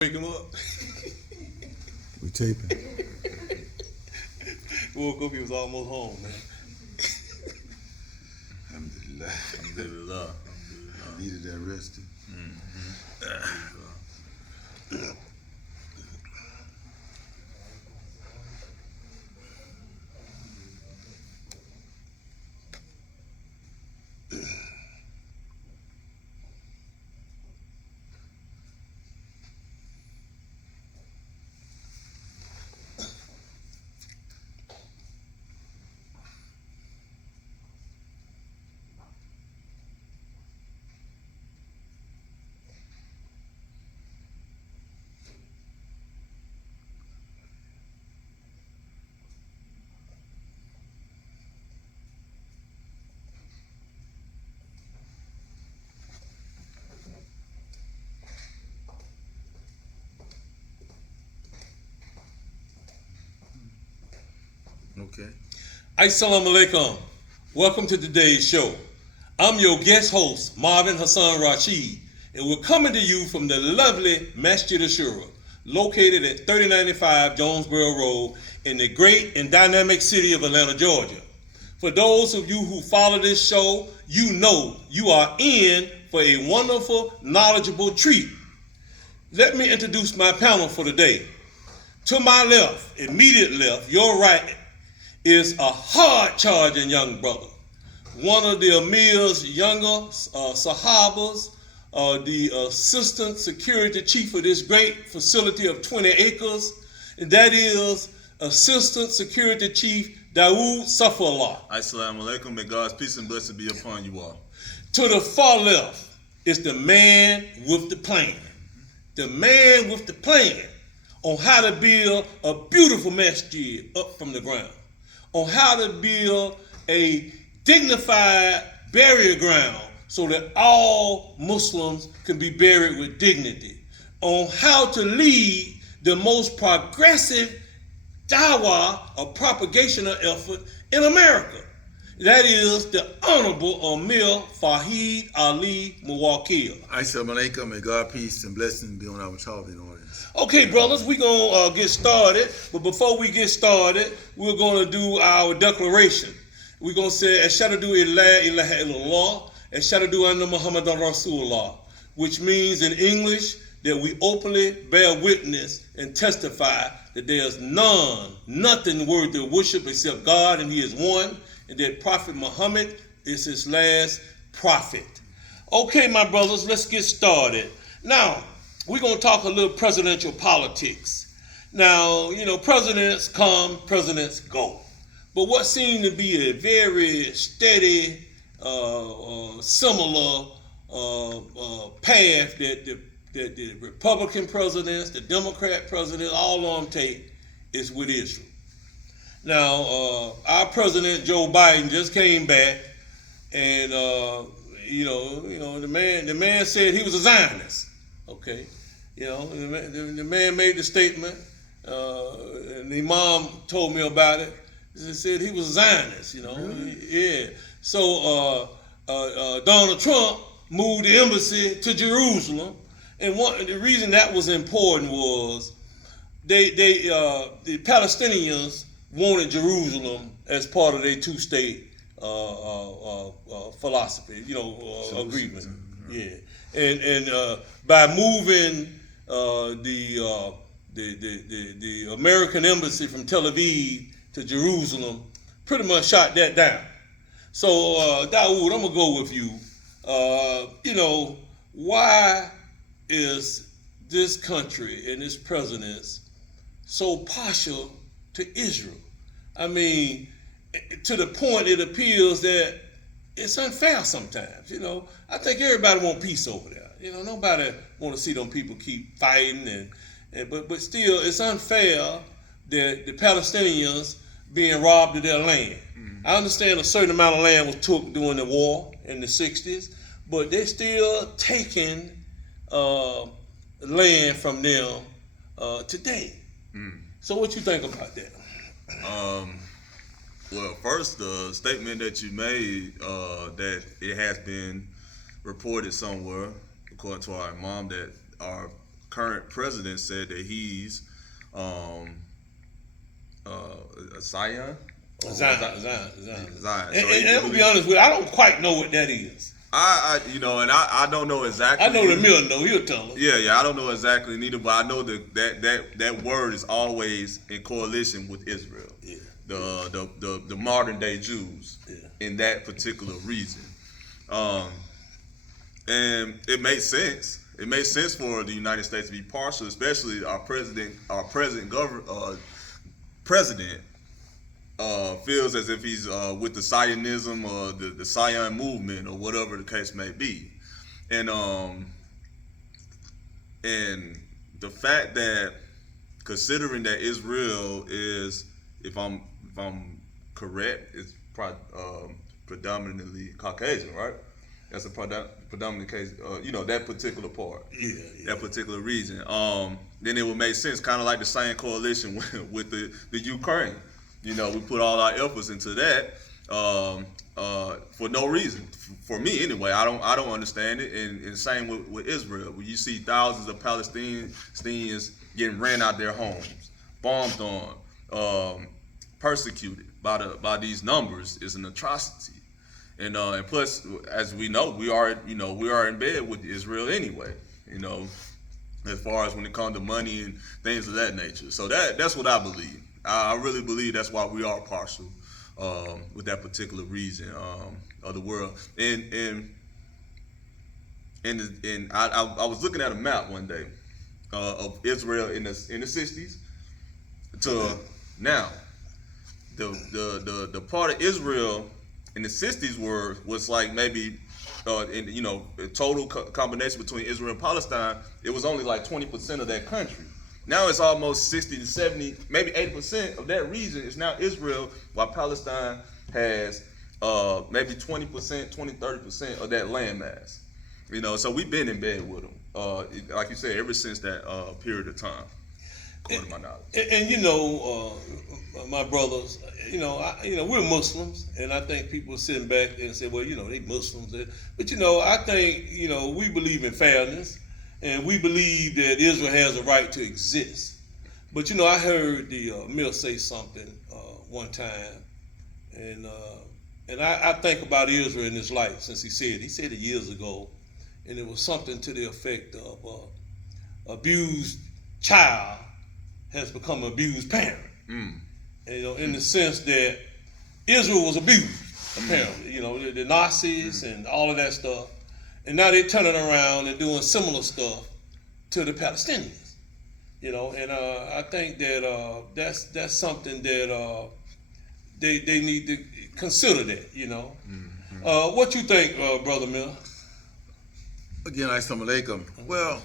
Wake him up. We taping. Woke up, he was almost home, man. Alhamdulillah. Alhamdulillah. I needed that rest too. Okay. Assalamu alaikum. Welcome to today's show. I'm your guest host, Marvin Hassan Rashid, and we're coming to you from the lovely Masjid Ashura, located at 3095 Jonesboro Road in the great and dynamic city of Atlanta, Georgia. For those of you who follow this show, you know you are in for a wonderful, knowledgeable treat. Let me introduce my panel for today. To my left, immediate left, your right, is a hard-charging young brother. One of the Amir's younger Sahabas, the assistant security chief of this great facility of 20 acres, and that is Assistant Security Chief Dawood Safullah. Assalamu alaikum. May God's peace and blessing be upon you all. To the far left is the man with the plan. The man with the plan on how to build a beautiful masjid up from the ground, on how to build a dignified burial ground so that all Muslims can be buried with dignity, on how to lead the most progressive dawah or propagational effort in America. That is the Honorable Amir Fahid Ali Muwakil. Assalamu alaikum. May God peace and blessing be on our television audience. Okay, brothers, we're going to get started. But before we get started, we're going to do our declaration. We're going to say, Ashhadu la ilaha illallah, Ashhadu anna Muhammadan Rasulullah, which means in English that we openly bear witness and testify that there is nothing worthy of worship except God, and He is one, and that Prophet Muhammad is His last prophet. Okay, my brothers, let's get started. Now, we're going to talk a little presidential politics. Now, you know, presidents come, presidents go. But what seemed to be a very steady, similar path that the Republican presidents, the Democrat presidents, all of them take is with Israel. Now, our president Joe Biden just came back, and the man said he was a Zionist. Okay, the man made the statement, and the Imam told me about it. He said he was a Zionist. Really? Yeah. So Donald Trump moved the embassy to Jerusalem, and the reason that was important was the Palestinians wanted Jerusalem as part of their two-state philosophy, agreement. Yeah, and by moving the American embassy from Tel Aviv to Jerusalem, pretty much shot that down. So Dawood, I'm gonna go with you. Why is this country and its presidents so partial to Israel? I mean, to the point it appears that it's unfair sometimes. I think everybody want peace over there. Nobody want to see them people keep fighting, but still, it's unfair that the Palestinians being robbed of their land. Mm-hmm. I understand a certain amount of land was took during the war in the 60s, but they're still taking land from them today. Mm. So what you think about that? Well, first, the statement that you made, that it has been reported somewhere, according to our Imam, that our current president said that he's a Zion. Zion. Zion. And, So and I'm gonna be honest with you, I don't quite know what that is. I don't know exactly. I know the mill know. He'll tell us. Yeah, I don't know exactly neither, but I know that word is always in coalition with Israel. Yeah. The modern day Jews. Yeah. In that particular region. And it makes sense. It makes sense for the United States to be partial, especially our president feels as if he's with the Zionism or the Zion movement or whatever the case may be. And the fact that, considering that Israel is, if I'm correct, it's predominantly Caucasian, right? That's a predominant case, that particular part, that particular region. Then it would make sense, kind of like the same coalition with the Ukraine. We put all our efforts into that for no reason. For me, anyway, I don't understand it. And same with Israel, where you see thousands of Palestinians getting ran out their homes, bombed on, persecuted by these numbers is an atrocity. And plus, as we know, we are in bed with Israel anyway. As far as when it comes to money and things of that nature. So that's what I believe. I really believe that's why we are partial with that particular region of the world. And I was looking at a map one day of Israel in the 60s to now. The part of Israel in the 60s was like maybe a total combination between Israel and Palestine, it was only like 20% of that country. Now it's almost 60 to 70, maybe 80% of that region is now Israel, while Palestine has maybe 20%, 30% of that landmass. So we've been in bed with them, like you said, ever since that period of time, according to my knowledge. And my brothers, we're Muslims, and I think people sitting back and say, well, they Muslims. But I think we believe in fairness, and we believe that Israel has a right to exist. But I heard the Mill say something one time, and I think about Israel in his life since he said it years ago, and it was something to the effect of abused child has become an abused parent. In the sense that Israel was abused, apparently, the Nazis and all of that stuff. And now they're turning around and doing similar stuff to the Palestinians, and I think that that's something that they need to consider that, What you think, Brother Miller? Again, assalamu alaikum. Well,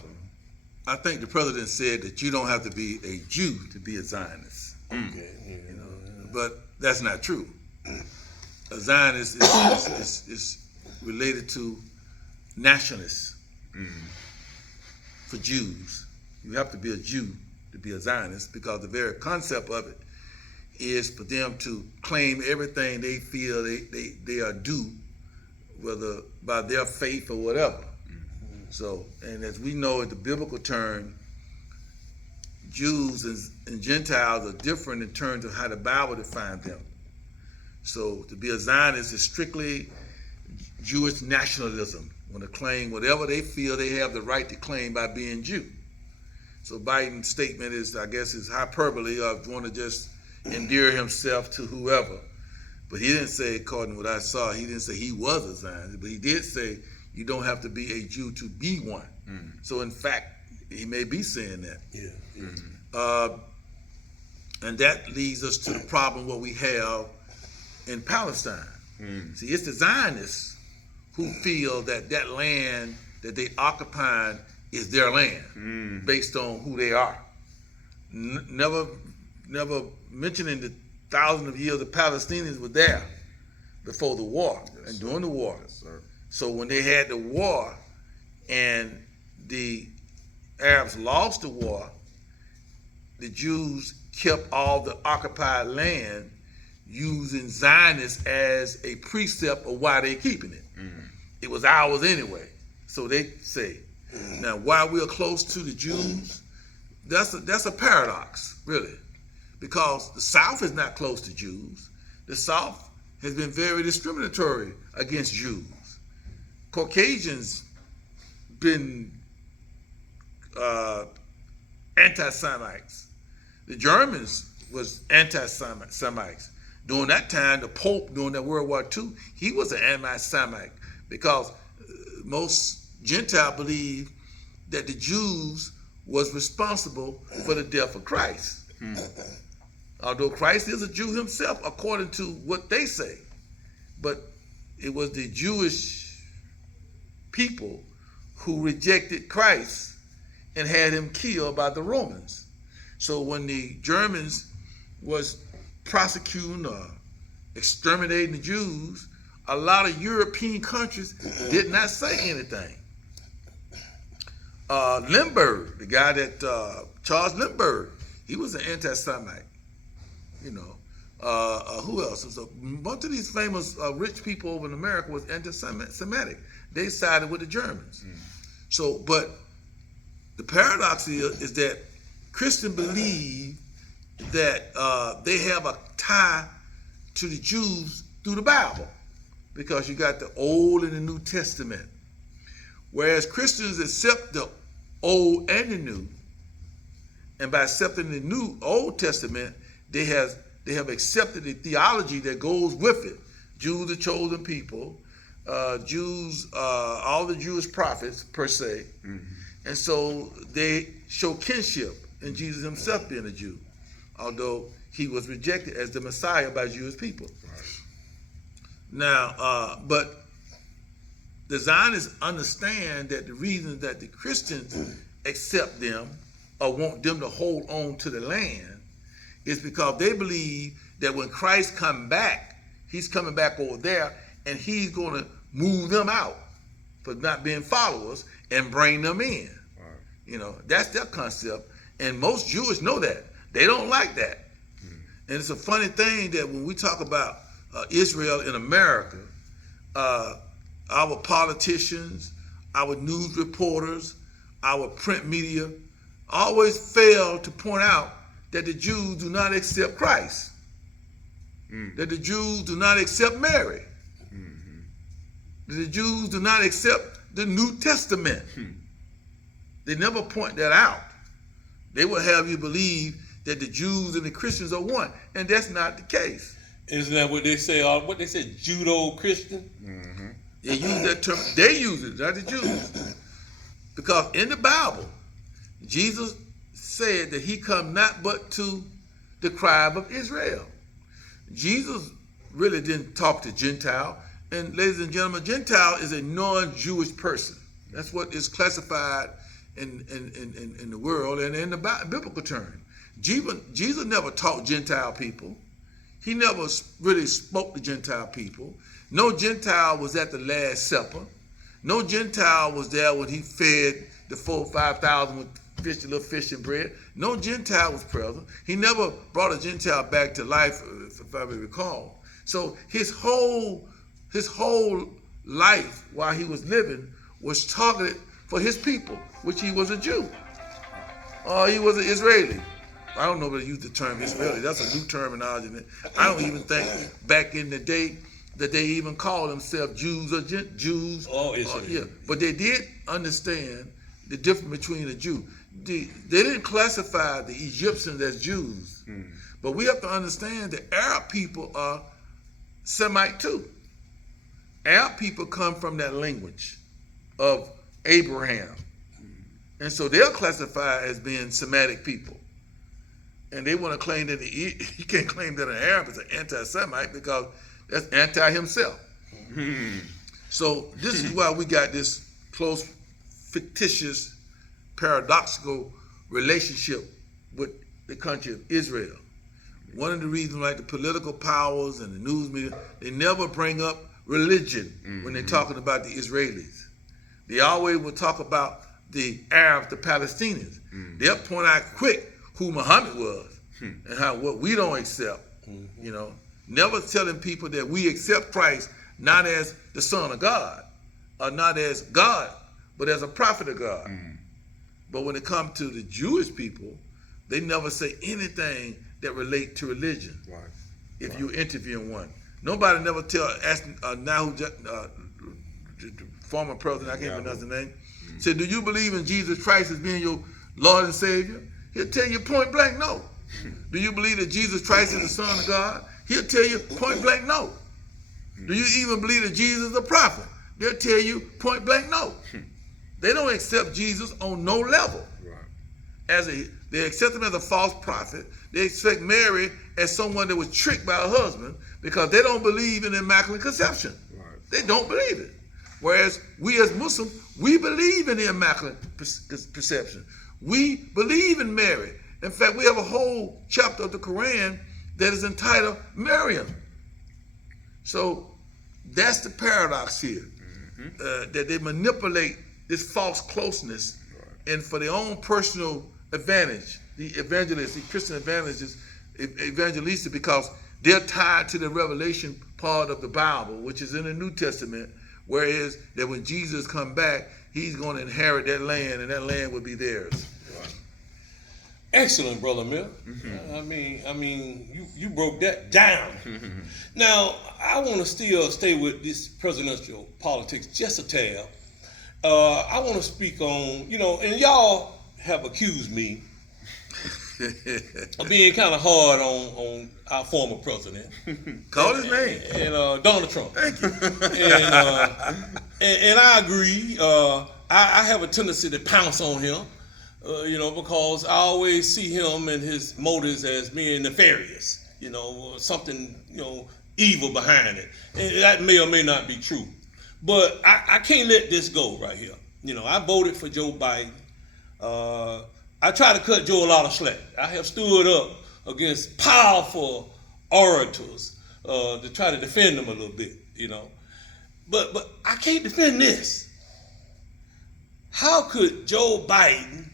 I think the president said that you don't have to be a Jew to be a Zionist. Okay. But that's not true. A Zionist is related to nationalists. For Jews, you have to be a Jew to be a Zionist, because the very concept of it is for them to claim everything they feel they are due, whether by their faith or whatever. So, and as we know, in the biblical term, Jews and Gentiles are different in terms of how the Bible defines them. So to be a Zionist is strictly Jewish nationalism, when they claim whatever they feel they have the right to claim by being Jew. So Biden's statement is hyperbole of want to just endear himself to whoever. But he didn't say, according to what I saw, he didn't say he was a Zionist, but he did say you don't have to be a Jew to be one. So in fact, he may be saying that. And that leads us to the problem what we have in Palestine. See, it's the Zionists who feel that land that they occupy is their land based on who they are. Never mentioning the thousands of years the Palestinians were there before the war and during the war. So when they had the war and the Arabs lost the war, the Jews kept all the occupied land, using Zionists as a precept of why they're keeping it. It was ours anyway, so they say. Now, why we are close to the Jews, that's a paradox, really, because the South is not close to Jews. The South has been very discriminatory against Jews. Caucasians been anti-Semites. The Germans was anti-Semites. During that time, the Pope, during that World War II, he was an anti-Semite because most Gentiles believed that the Jews was responsible for the death of Christ. Although Christ is a Jew himself, according to what they say. But it was the Jewish people who rejected Christ and had him killed by the Romans. So when the Germans was prosecuting or exterminating the Jews, a lot of European countries did not say anything. Lindbergh, the guy that, Charles Lindbergh, he was an anti-Semite. You know, who else? So most of these famous rich people over in America was anti-Semitic. They sided with the Germans. So, but the paradox is that Christians believe that they have a tie to the Jews through the Bible, because you got the Old and the New Testament. Whereas Christians accept the Old and the New, and by accepting the Old Testament, they have accepted the theology that goes with it. Jews are chosen people, Jews, all the Jewish prophets per se, and so they show kinship in Jesus himself being a Jew, although he was rejected as the Messiah by Jewish people. Right. Now, but the Zionists understand that the reason that the Christians accept them or want them to hold on to the land is because they believe that when Christ comes back, he's coming back over there and he's going to move them out for not being followers and bring them in. Right. You know, that's their concept. And most Jews know that. They don't like that. And it's a funny thing that when we talk about Israel in America, our politicians, our news reporters, our print media always fail to point out that the Jews do not accept Christ, that the Jews do not accept Mary, that the Jews do not accept the New Testament. They never point that out. They will have you believe that the Jews and the Christians are one, and that's not the case. Isn't that what they say? What they say, Judo-Christian? They use that term. They use it, not the Jews, because in the Bible, Jesus said that he come not but to the tribe of Israel. Jesus really didn't talk to Gentile, and ladies and gentlemen, Gentile is a non-Jewish person. That's what is classified in the world and in the biblical term. Jesus never taught Gentile people. He never really spoke to Gentile people. No Gentile was at the Last Supper. No Gentile was there when he fed the 4,000 or 5,000 with little fish and bread. No Gentile was present. He never brought a Gentile back to life, if I may recall. So his whole life while he was living was targeted for his people, which he was a Jew. He was an Israeli. I don't know if they use the term Israeli. That's a new terminology. I don't even think back in the day that they even called themselves Jews or Jews. Yeah, but they did understand the difference between a Jew. They didn't classify the Egyptians as Jews, but we have to understand that Arab people are Semite too. Arab people come from that language of Abraham, and so they're classified as being Semitic people. And they want to claim that he can't claim that an Arab is an anti-Semite because that's anti himself. So this is why we got this close, fictitious, paradoxical relationship with the country of Israel. One of the reasons, like the political powers and the news media, they never bring up religion when they're talking about the Israelis. They always will talk about the Arabs, the Palestinians. They'll point out quick who Muhammad was and how what we don't accept. You know, never telling people that we accept Christ not as the Son of God or not as God, but as a prophet of God. But when it comes to the Jewish people, they never say anything that relate to religion. Right. If you interviewing one, nobody never ask now the former president, I can't pronounce the name, said, "Do you believe in Jesus Christ as being your Lord and Savior?" He'll tell you point blank no. Do you believe that Jesus Christ is the Son of God? He'll tell you point blank no. Do you even believe that Jesus is a prophet? They'll tell you point blank no. They don't accept Jesus on no level. Right. They accept him as a false prophet. They accept Mary as someone that was tricked by her husband because they don't believe in immaculate conception. Right. They don't believe it. Whereas we as Muslims, we believe in the immaculate conception. We believe in Mary. In fact, we have a whole chapter of the Quran that is entitled Maryam. So that's the paradox here, that they manipulate this false closeness, and for their own personal advantage, the evangelists, the Christian evangelists, because they're tied to the revelation part of the Bible, which is in the New Testament, whereas that when Jesus come back, he's going to inherit that land, and that land will be theirs. Excellent, Brother Mill. I mean, you broke that down. Now, I want to still stay with this presidential politics just a tad. I want to speak on, and y'all have accused me of being kind of hard on our former president. Call his name. And Donald Trump. Thank you. And I agree. I have a tendency to pounce on him. Because I always see him and his motives as being nefarious, something, evil behind it. And that may or may not be true. But I can't let this go right here. I voted for Joe Biden. I try to cut Joe a lot of slack. I have stood up against powerful orators to try to defend them a little bit, But I can't defend this. How could Joe Biden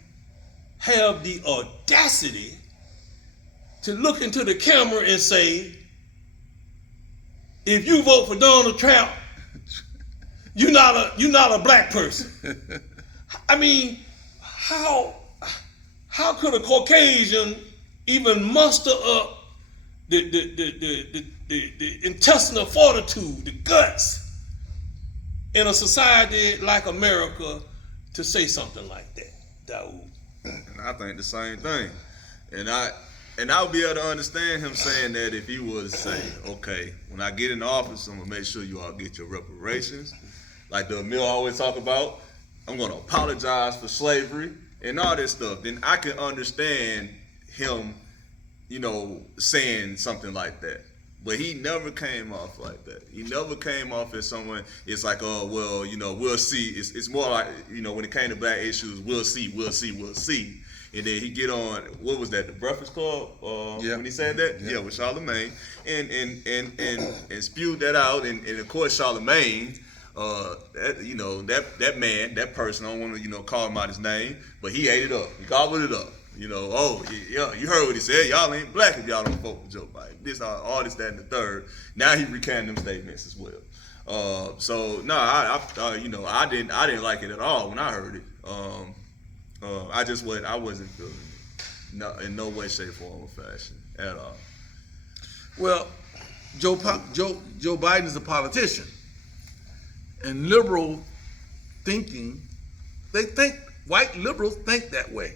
have the audacity to look into the camera and say, if you vote for Donald Trump, you're not a black person? I mean, how could a Caucasian even muster up the intestinal fortitude, the guts in a society like America to say something like that, Daoud? And I think the same thing. And I'll be able to understand him saying that if he was to say, okay, when I get in office, I'm gonna make sure you all get your reparations. Like the Mill always talk about, I'm gonna apologize for slavery and all this stuff. Then I can understand him, saying something like that. But he never came off like that. He never came off as someone, it's like, oh, well, we'll see. It's more like, when it came to black issues, we'll see. And then he get on, what was that, the Breakfast Club? When he said that? Yeah, with Charlemagne. And spewed that out. And of course, Charlemagne, that man, that person, I don't want to, call him out his name, but he ate it up. He gobbled it up. Oh, yeah, you heard what he said. Y'all ain't black if y'all don't vote for Joe Biden. This, all this, that, and the third. Now he recanted them statements as well. So no, I didn't like it at all when I heard it. I wasn't feeling it, in no way, shape, form, or fashion at all. Well, Joe Biden is a politician, and liberal thinking, white liberals think that way.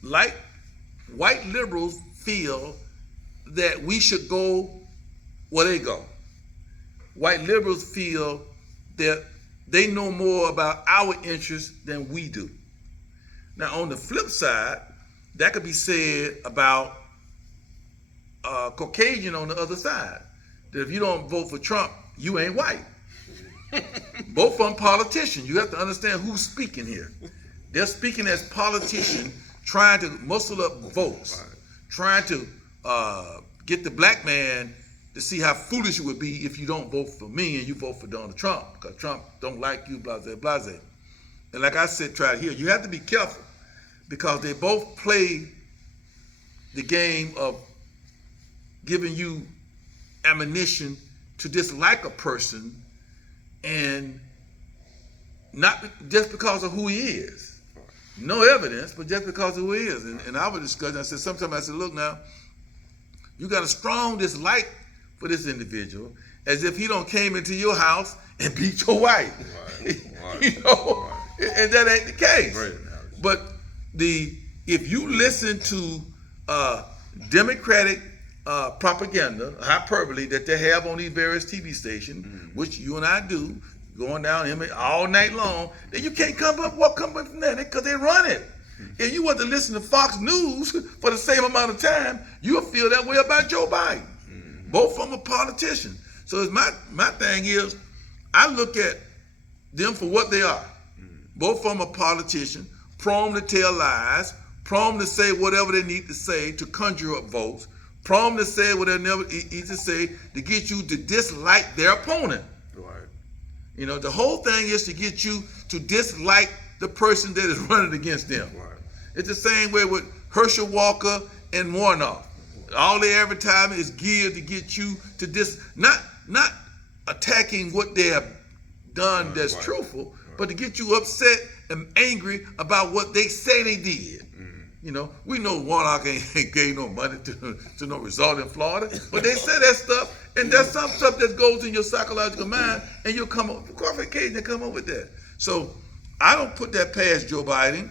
Like white liberals feel that we should go where they go. White liberals feel that they know more about our interests than we do. Now, on the flip side, that could be said about Caucasian on the other side. That if you don't vote for Trump, you ain't white. Both of them politicians. You have to understand who's speaking here. They're speaking as politicians, trying to muscle up votes, trying to get the black man to see how foolish it would be if you don't vote for me and you vote for Donald Trump, because Trump don't like you, blase, blase. And like I said, you have to be careful, because they both play the game of giving you ammunition to dislike a person and not just because of who he is. No evidence, but just because of who he is. And I was discussing, I said, sometimes I said, look now, you got a strong dislike for this individual, as if he don't came into your house and beat your wife. Right. You know, and that ain't the case. Great analogy. But if you listen to Democratic propaganda, hyperbole that they have on these various TV stations, which you and I do, going down him all night long, then you can't come up from that because they run it. If you want to listen to Fox News for the same amount of time, you'll feel that way about Joe Biden. Both from a politician. So it's my thing is, I look at them for what they are. Both from a politician, prone to tell lies, prone to say whatever they need to say to conjure up votes, prone to say whatever they need to say to get you to dislike their opponent. Right. You know, the whole thing is to get you to dislike the person that is running against them. Right. It's the same way with Herschel Walker and Warnock. All their advertising is geared to get you to not attacking what they have done that's truthful, but to get you upset and angry about what they say they did. You know, we know Warnock ain't gave no money to no resort in Florida, but they say that stuff, and there's some stuff that goes in your psychological mind, and you'll come up, occasionally come up with that. So I don't put that past Joe Biden.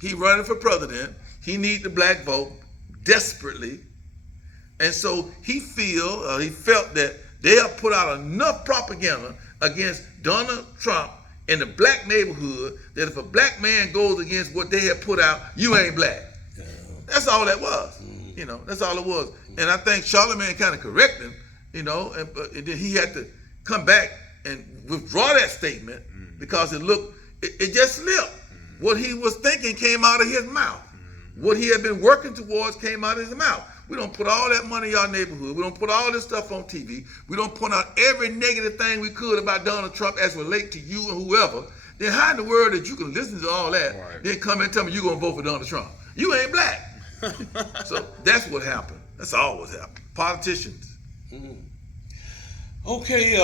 He running for president. He needs the black vote desperately, and so he felt that they have put out enough propaganda against Donald Trump in the black neighborhood that if a black man goes against what they have put out, you ain't black. Yeah. That's all that was. You know, that's all it was. And I think Charlemagne kind of corrected him, you know, and then he had to come back and withdraw that statement because it just slipped. What he was thinking came out of his mouth. What he had been working towards came out of his mouth. We don't put all that money in our neighborhood. We don't put all this stuff on TV. We don't point out every negative thing we could about Donald Trump as relate to you and whoever. Then how in the world that you can listen to all that, then come and tell me you're going to vote for Donald Trump? You ain't black. So that's what happened. That's always happened. Politicians. Okay,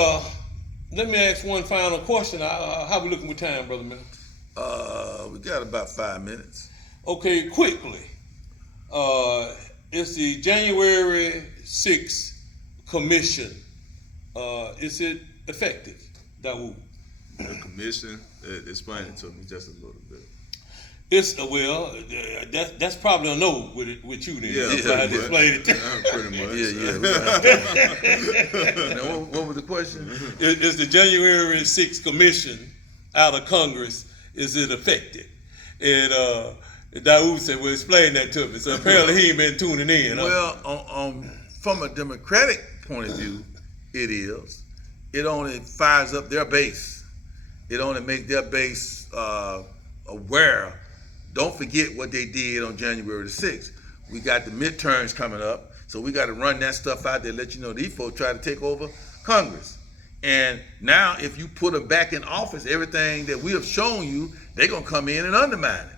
let me ask one final question. How we looking with time, Brother Miller? We got about 5 minutes. Okay, quickly. It's the January 6th commission. Is it effective, Dawood? The commission, explain it to me just a little bit. It's that's probably a no with you then. Yeah, I explained it. Pretty much. Yeah. Now, what was the question? Is the January 6th commission out of Congress? Is it effective? And Dawood said, "Well, explain that to me." So apparently he ain't been tuning in. Well, from a Democratic point of view, it is. It only fires up their base. It only makes their base aware. Don't forget what they did on January the 6th. We got the midterms coming up, so we got to run that stuff out there, let you know these folks try to take over Congress. And now if you put them back in office, everything that we have shown you, they're going to come in and undermine it.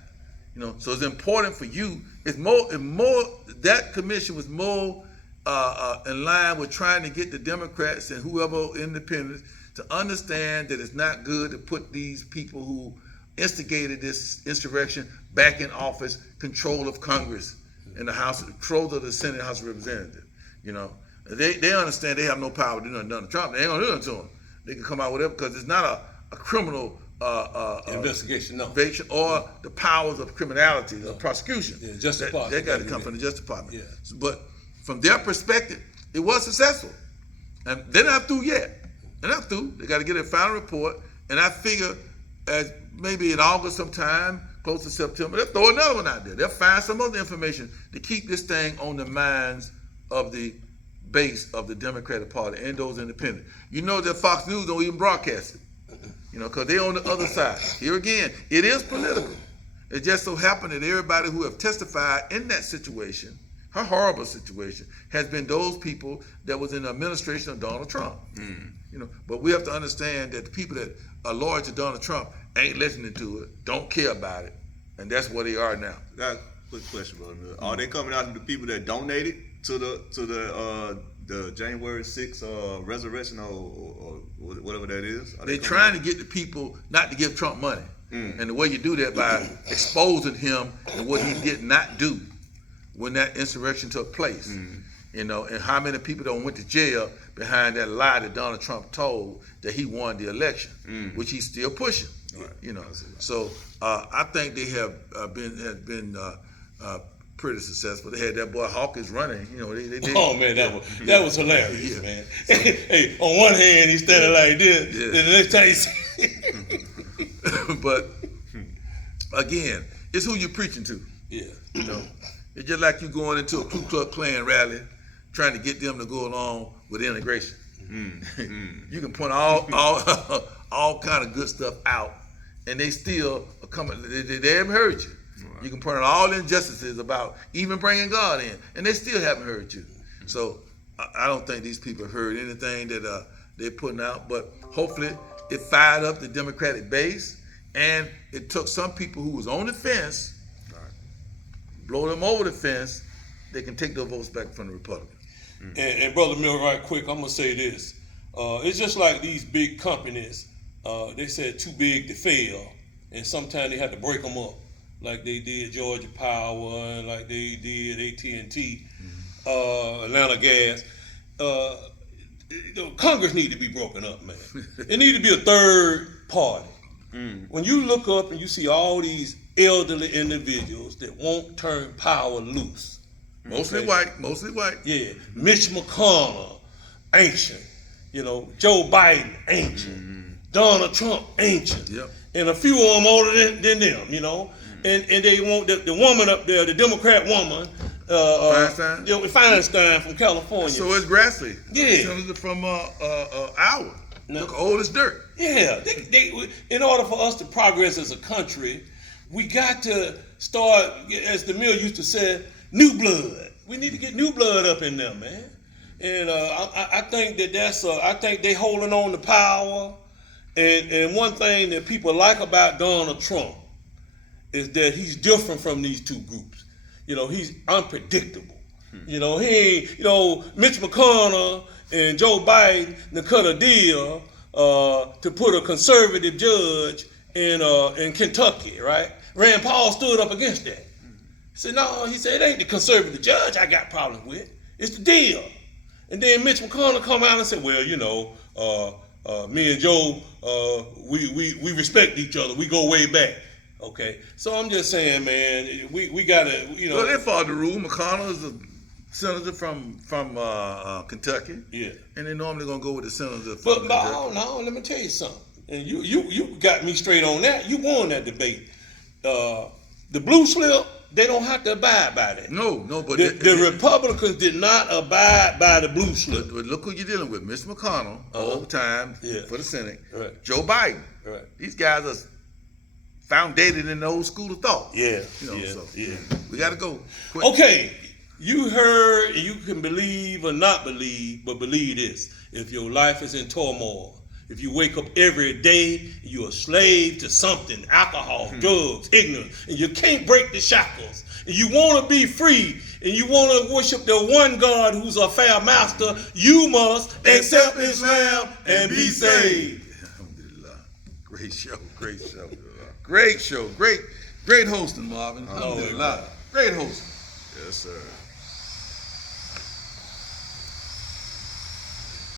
You know, so it's important for you. It's more. That commission was more in line with trying to get the Democrats and whoever independents to understand that it's not good to put these people who instigated this insurrection back in office, control of Congress and the House, control of the Senate, House of Representatives. You know, they understand they have no power to do nothing to Trump. They ain't gonna do nothing to him. They can come out with it because it's not a criminal investigation, no, or the powers of criminality, the prosecution. Yeah, Justice Department. They got to come from the Justice Department. Yeah. But from their perspective, it was successful, and they're not through yet. They're not through. They got to get a final report, and I figure as maybe in August sometime, close to September, they'll throw another one out there. They'll find some other information to keep this thing on the minds of the base of the Democratic Party and those independents. You know that Fox News don't even broadcast it, you know, because they're on the other side. Here again, it is political. It just so happened that everybody who have testified in that situation, a horrible situation, has been those people that was in the administration of Donald Trump. You know, but we have to understand that the people that are loyal to Donald Trump ain't listening to it, don't care about it, and that's where they are now. Got a quick question, brother. Are they coming out to the people that donated to the the January 6th resurrection or whatever that is? They're trying to get the people not to give Trump money. And the way you do that by exposing him and what he did not do when that insurrection took place. You know, and how many people don't went to jail behind that lie that Donald Trump told that he won the election, which he's still pushing. You know, so I think they have been pretty successful. They had that boy Hawkins running. You know, they did. Oh man, that was hilarious, man. Hey, on one hand he's standing like this, then the next time he's but again, it's who you're preaching to. Yeah. You know, it's just like you going into a Ku Klux Klan rally, trying to get them to go along with integration. You can point all kind of good stuff out, and they still are coming. They haven't heard you. Right. You can point out all the injustices about even bringing God in, and they still haven't heard you. So I don't think these people have heard anything that they're putting out. But hopefully, it fired up the Democratic base, and it took some people who was on the fence, blow them over the fence. They can take their votes back from the Republicans. And Brother Mill, right quick, I'm gonna say this. It's just like these big companies. They said too big to fail, and sometimes they have to break them up, like they did Georgia Power and like they did AT&T, Atlanta Gas. Congress need to be broken up, man. It need to be a third party. When you look up and you see all these elderly individuals that won't turn power loose. Mostly white. Yeah, Mitch McConnell, ancient. You know, Joe Biden, ancient. Donald Trump, ancient. Yep. And a few of them older than them, you know. And they want the woman up there, the Democrat woman, Feinstein? Feinstein from California. So is Grassley. Yeah. Senator from Iowa. No. Look old as dirt. Yeah, they, in order for us to progress as a country, we got to start, as the Mill used to say, new blood. We need to get new blood up in there, man. And I think I think they holding on to power. And one thing that people like about Donald Trump is that he's different from these two groups. You know, he's unpredictable. You know, he ain't, Mitch McConnell and Joe Biden to cut a deal to put a conservative judge in Kentucky, right? Rand Paul stood up against that. He said, no, he said, it ain't the conservative judge I got problems with. It's the deal. And then Mitch McConnell come out and said, well, me and Joe, we respect each other. We go way back. Okay. So I'm just saying, man, we gotta, Well, they followed the rule. McConnell is a senator from Kentucky. Yeah. And they're normally gonna go with the senator from But no, let me tell you something. And you got me straight on that. You won that debate. The blue slip, they don't have to abide by that. No, but the Republicans did not abide by the blue slip. But look who you're dealing with. Mitch McConnell, all the time for the Senate. Right. Joe Biden. Right. These guys are founded in the old school of thought. Yeah. So we got to go. Quick. Okay, you heard, you can believe or not believe, but believe this. If your life is in turmoil, if you wake up every day, you're a slave to something, alcohol, drugs, ignorance, and you can't break the shackles, and you want to be free, and you want to worship the one God who's a fair master, you must accept Islam and be saved. Alhamdulillah. Great show. Great hosting, Marvin. Alhamdulillah. Great hosting. Yes, sir.